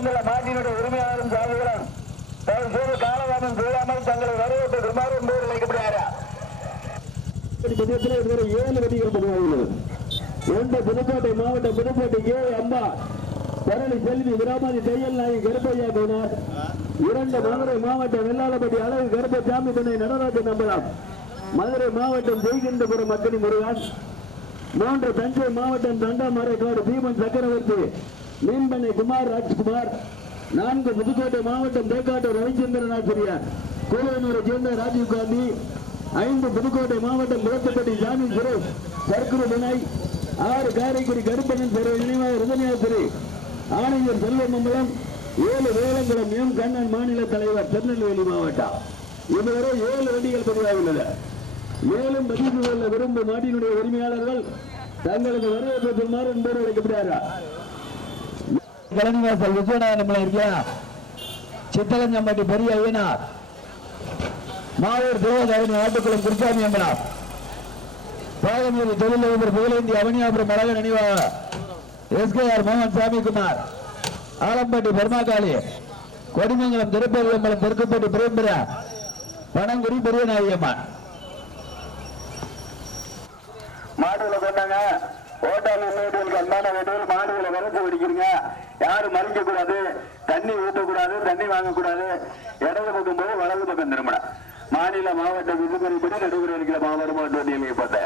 வந்துள்ள மாட்டினுடைய உரிமையாளரும் சாகுகிறான் தயவு செய்து காலதாமம் செய்யாமல் தங்களை வரவேற்று குமார் என்பவர் அழைக்கப்படுகிறாரா பதினெட்டில் இதுவரை ஏழு வெடிகள் பதிவாகியுள்ளது ஒன்று புதுக்கோட்டை மாவட்டம் புதுக்கோட்டை ஏ அம்மா பரணி செல்வி விராமதி தையல் நாயகி கருப்பையா போனார் இரண்டு மதுரை மாவட்டம் வெள்ளாளப்பட்டி அழகு கருப்பசாமி துணை நடராஜன் நம்பலாம். மதுரை மாவட்டம் ஜெய்கின்றபுரம் மக்களி முருகன். மூன்று தஞ்சை மாவட்டம் தண்டாமரைக்காடு பீமன் சக்கரவர்த்தி. மீன்பண்ணை குமார் ராஜ்குமார் நான்கு புதுக்கோட்டை மாவட்டம் தேக்காட்டூர் ரவிச்சந்திரன் ஆசிரியர் கோவையனூரை சேர்ந்த ராஜீவ் காந்தி ஐந்து புதுக்கோட்டை மாவட்டம் குளத்துப்பட்டி ஜாமி சுரேஷ் சர்க்குரு வினாய் ஆறு காரைக்குடி கருப்பணன் பெரிய நினைவாக ருதனியாசிரி ஆணையர் செல்வமங்கலம் ஏழு வேலங்குளம் எம் கண்ணன் மாநில தலைவர் திருநெல்வேலி மாவட்டம். இதுவரை ஏழு வண்டிகள் பதிவாகியுள்ளது மேலும் பதிவு கொள்ள விரும்பும் நாட்டினுடைய உரிமையாளர்கள் தங்களது வரவேற்பு பெறுமாறு என்பது அழைக்கப்படுகிறார் கலனிவாசல் விஜயநாதன் இருக்கியா? சித்தலஞ்சம்பட்டி பெரிய ஐயனார். மாவூர் தேவதாரணி ஆட்டுக்குளம் குருசாமி அம்பலம் பாகமூரி தொழிலதிபர் புகழேந்தி அவனியாபுரம் அழக நினைவாக எஸ்கேஆர் மோகன் சாமிக்குமார் ஆலம்பட்டி பர்மாகாளி கொடிமங்கலம் திருப்பதி அம்பலம் தெற்குப்பட்டி பிரேம்பரா. பனங்குடி பெரிய நாயம்மன் மாடுகளை கொண்டாங்க. ஓட்டாளி அன்பான வீட்டில் மாடுகளை வளர்த்து பிடிக்கிறீங்க. யாரும் மறிக்க கூடாது தண்ணி ஊற்றக்கூடாது தண்ணி வாங்கக்கூடாது. இடது பக்கம் போய் வலது பக்கம் திரும்பணும் மாநில மாவட்ட விதிமுறைப்படி நடுவர் இருக்கிற மாவட்ட மாவட்ட நியமிக்கப்பட்ட